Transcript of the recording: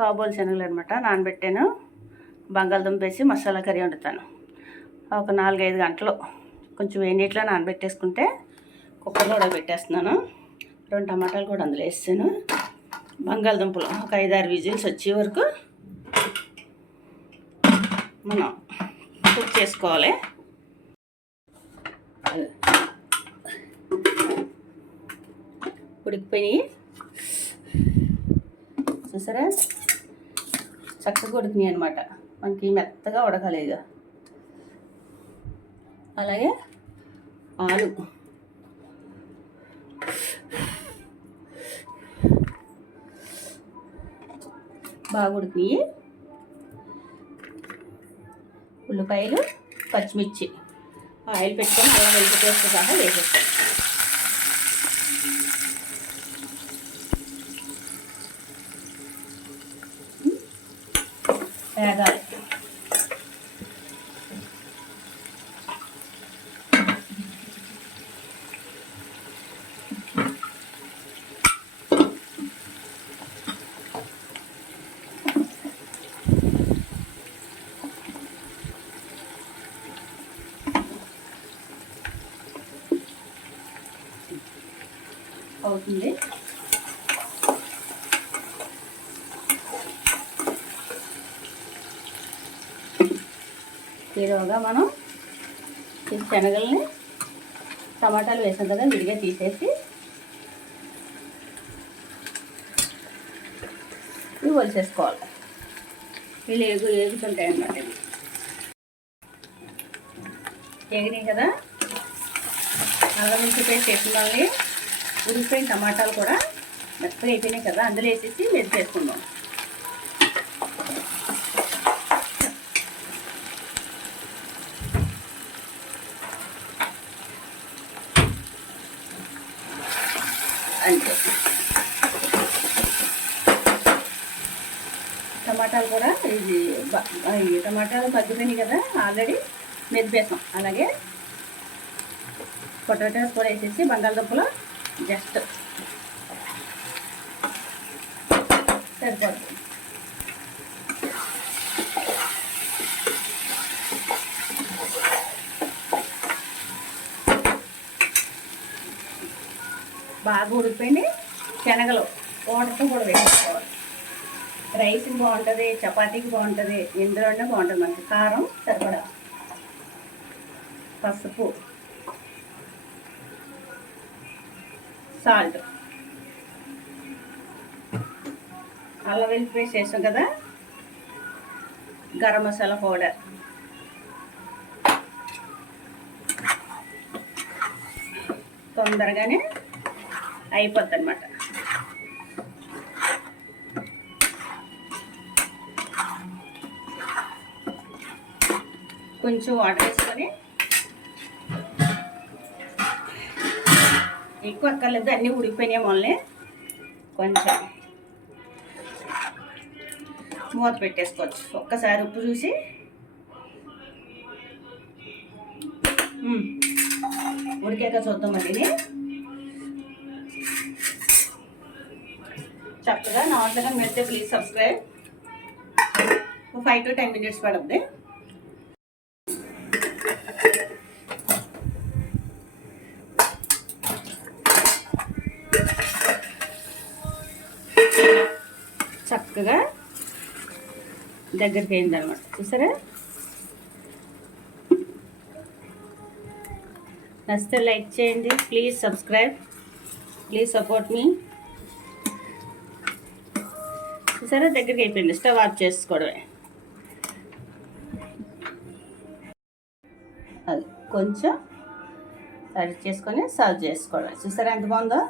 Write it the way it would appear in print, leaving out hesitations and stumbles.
కాబోలు శనగలు అనమాట నానబెట్టాను. బంగాళదుంప వేసి మసాలా కర్రీ వండుతాను. ఒక 4-5 గంటలు కొంచెం వేడి నీటిలో నానబెట్టేసుకుంటే కుక్కర్లో కూడా పెట్టేస్తున్నాను. 2 టమాటాలు కూడా అందులో వేసాను. బంగాళదుంపలు ఒక 5-6 విజిల్స్ వచ్చే వరకు మనం కుక్ చేసుకోవాలి. ఉడికిపోయి చూసారా, చక్కగా ఉడికినాయి అనమాట. మనకి మెత్తగా ఉడకాలి. ఇక అలాగే ఆలు బాగా ఉడికినాయి. ఉల్లిపాయలు, పచ్చిమిర్చి ఆయిల్ పెట్టుకొని అల్లం వెల్లుల్లి పేస్ట్ సహా వేసేస్తాం. వేగాలి. అవుతుంది. ఈరోగా మనం ఈ శనగల్ని టమాటాలు వేసాం కదా, విడిగా తీసేసి ఇవి వలిసేసుకోవాలి. వీళ్ళు ఏగుతుంటాయి అన్నమాట. ఇవి ఎగినాయి కదా, అల్లం వెల్లుల్లి పేస్ట్ వేసిన వాళ్ళని ఉడికిపోయిన టమాటాలు కూడా మెత్తగా అయిపోయినాయి కదా, అందులో వేసేసి వేసుకుందాం. అంతే. టమాటాలు కూడా టమాటాలు మగ్గిపోయినాయి కదా, ఆల్రెడీ మెదిపేసాం. అలాగే పొటాటోస్ కూడా వేసేసి బంగాళదుంపలు జస్ట్ సరిపోతుంది. బాగా ఉడికిపోయింది. శనగలు వాటర్తో కూడా వేసుకోవాలి. రైస్కి బాగుంటుంది, చపాతీకి బాగుంటుంది, ఇందులోనే బాగుంటుంది. మనకి కారం సరిపడా, పసుపు, సాల్ట్, అల్లం వెల్లుల్లి పేస్ట్ వేసాం కదా, గరం మసాలా పౌడర్, తొందరగానే అయిపోద్ది అన్నమాట. కొంచెం వాటర్ వేసుకొని, ఎక్కువ అక్కర్లేదు, అన్నీ ఉడికిపోయినాయి. మొన్నే కొంచెం మూత పెట్టేసుకోవచ్చు. ఒక్కసారి ఉప్పు చూసి ఉడికాక చూద్దాం. అది చక్కగా నా వంటకం నచ్చితే ప్లీజ్ సబ్స్క్రైబ్. 5 to 10 minutes పడుతుంది. చక్కగా దగ్గరికి అయిందనమాట. చూసారా, నచ్చితే లైక్ చేయండి, ప్లీజ్ సబ్స్క్రైబ్, ప్లీజ్ సపోర్ట్ మీ. చూసారా, దగ్గరికి అయిపోయింది. స్టవ్ ఆఫ్ చేసుకోవడమే. అది కొంచెం సర్వ్ చేసుకొని సర్వ్ చేసుకోవడమే. చూసారా ఎంత బాగుందో.